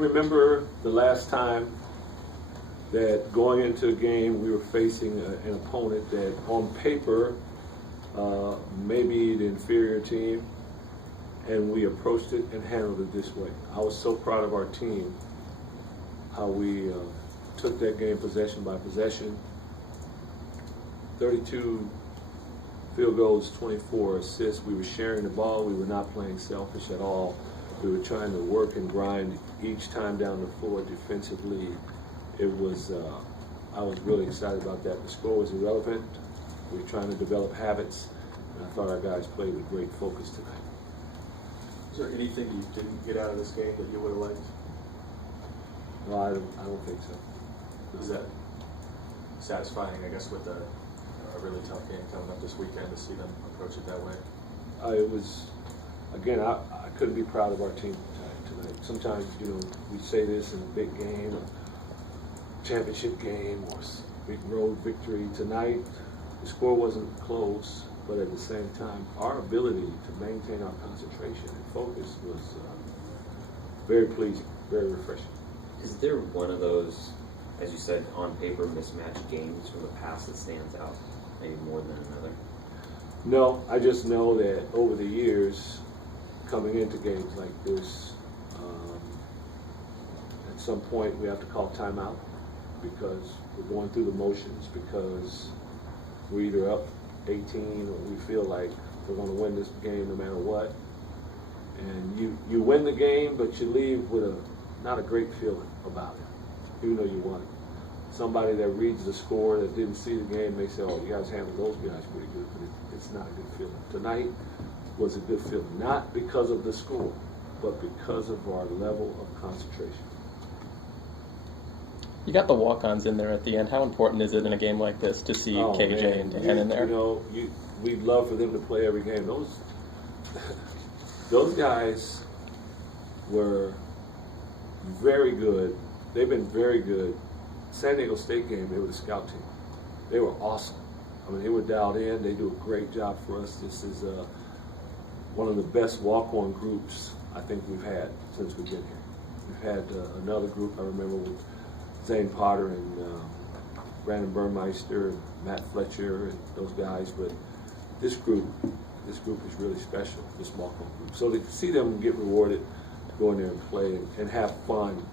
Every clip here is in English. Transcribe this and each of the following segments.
Remember the last time that going into a game we were facing an opponent that on paper maybe the inferior team, and we approached it and handled it this way. I was so proud of our team, how we took that game possession by possession. 32 field goals, 24 assists. We were sharing the ball. We were not playing selfish at all. We were trying to work and grind each time down the floor defensively. It was, I was really excited about that. The score was irrelevant. We were trying to develop habits, and I thought our guys played with great focus tonight. Is there anything you didn't get out of this game that you would have liked? No, I don't think so. Is that satisfying, I guess, with a really tough game coming up this weekend to see them approach it that way? It was, again, I couldn't be proud of our team tonight. Sometimes, you know, we say this in a big game, a championship game, or big road victory. Tonight, the score wasn't close, but at the same time, our ability to maintain our concentration and focus was very pleasing, very refreshing. Is there one of those, as you said, on paper mismatched games from the past that stands out, maybe more than another? No, I just know that over the years, coming into games like this, at some point we have to call timeout because we're going through the motions, because we're either up 18 or we feel like we're going to win this game no matter what. And you win the game, but you leave with not a great feeling about it, even though you won it. Somebody that reads the score that didn't see the game may say, oh, you guys handled those guys pretty good, but it's not a good feeling. Tonight was a good feeling, not because of the score, but because of our level of concentration. You got the walk-ons in there at the end. How important is it in a game like this to see KJ and Dan in there? You know, we'd love for them to play every game. Those guys were very good. They've been very good. San Diego State game, they were the scout team. They were awesome. I mean, they were dialed in. They do a great job for us. This is one of the best walk-on groups I think we've had since we've been here. We've had another group, I remember, with Zane Potter and Brandon Burmeister and Matt Fletcher and those guys, but this group is really special, this walk-on group. So to see them get rewarded, go in there and play and have fun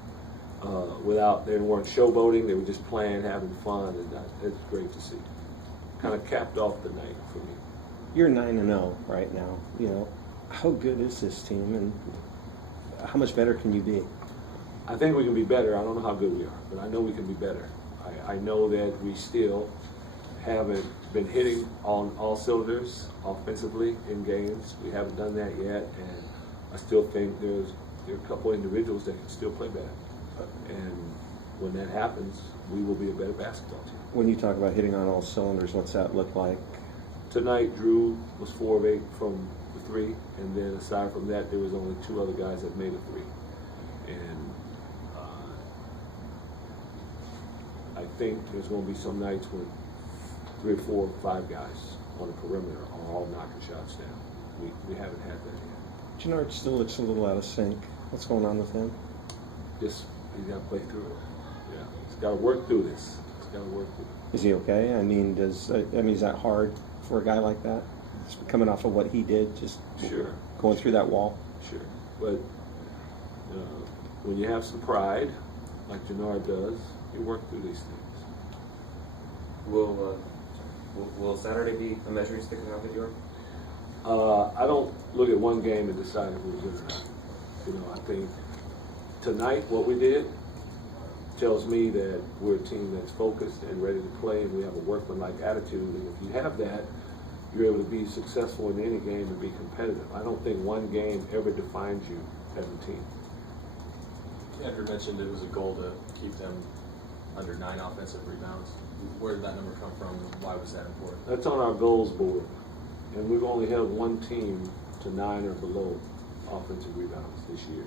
they weren't showboating, they were just playing, having fun, and it's great to see. Kind of capped off the night for me. You're 9-0 right now. You know, how good is this team, and how much better can you be? I think we can be better. I don't know how good we are, but I know we can be better. I know that we still haven't been hitting on all cylinders offensively in games. We haven't done that yet, and I still think there are a couple individuals that can still play better. And when that happens, we will be a better basketball team. When you talk about hitting on all cylinders, what's that look like? Tonight, Drew was 4 of 8 from the three, and then aside from that, there was only 2 other guys that made a three. And I think there's going to be some nights when 3 or 4 or 5 guys on the perimeter are all knocking shots down. We haven't had that yet. Gennard still looks a little out of sync. What's going on with him? Just, he's got to play through it. Yeah, he's got to work through this. He's got to work through it. Is he okay? I mean, is that hard for a guy like that? Just coming off of what he did, just sure, going through that wall? Sure, but when you have some pride, like Gennard does, you work through these things. Will Saturday be a measuring stick in Alpha York? I don't look at one game and decide if we're good or not. You know, I think tonight what we did tells me that we're a team that's focused and ready to play, and we have a workmanlike attitude. And if you have that, you're able to be successful in any game and be competitive. I don't think one game ever defines you as a team. Andrew mentioned it was a goal to keep them under 9 offensive rebounds. Where did that number come from, and why was that important? That's on our goals board, and we've only held one team to 9 or below offensive rebounds this year.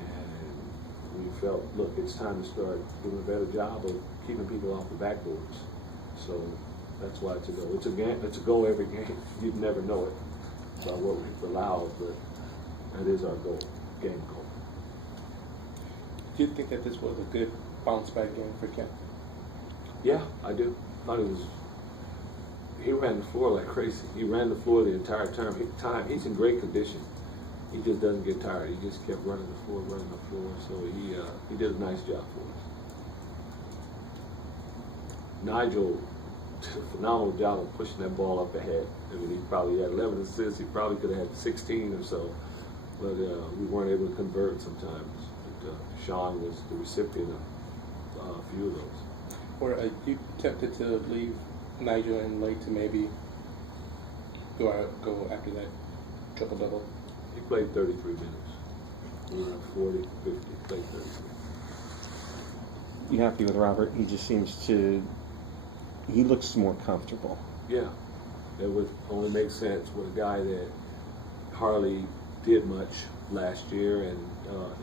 And we felt, look, it's time to start doing a better job of keeping people off the backboards. So that's why it's a goal. It's a goal every game. You'd never know it by what we've allowed, but that is our goal, game goal. Do you think that this was a good bounce back game for Kent? Yeah, I do. Thought it was. He ran the floor like crazy. He ran the floor the entire time. He's in great condition. He just doesn't get tired. He just kept running the floor. So he did a nice job for us. Nigel did a phenomenal job of pushing that ball up ahead. I mean, he probably had 11 assists. He probably could have had 16 or so, but we weren't able to convert sometimes. But Sean was the recipient of a few of those. Or are you tempted to leave Nigel in late to maybe go after that triple-double? He played 33 minutes. 40, 50, played 33. You happy with Robert? He just seems to. He looks more comfortable. Yeah, it would only make sense with a guy that hardly did much last year and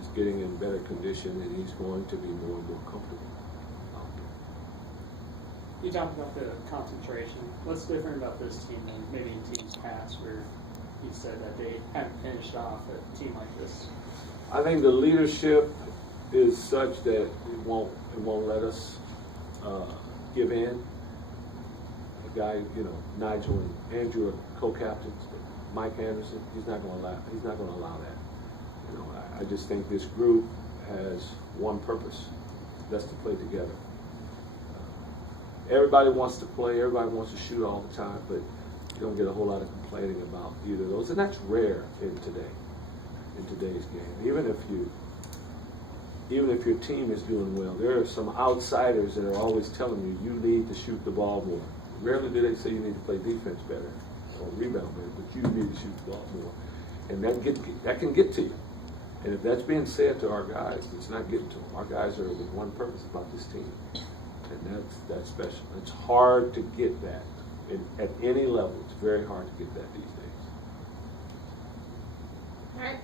is getting in better condition, and he's going to be more and more comfortable out there. You talked about the concentration. What's different about this team than maybe in teams past where you said that they haven't finished off a team like this? I think the leadership is such that it won't let us give in. A guy, Nigel and Andrew are co-captains. Mike Anderson, he's not going to allow that. I just think this group has one purpose. That's to play together. Everybody wants to play. Everybody wants to shoot all the time, but you don't get a whole lot of complaining about either of those, and that's rare in today's game. Even if your team is doing well, there are some outsiders that are always telling you need to shoot the ball more. Rarely do they say you need to play defense better or rebound better, but you need to shoot the ball more, and that can get to you. And if that's being said to our guys, it's not getting to them. Our guys are with one purpose about this team, and that's special. It's hard to get that at any level. It's very hard to get that these days. All right.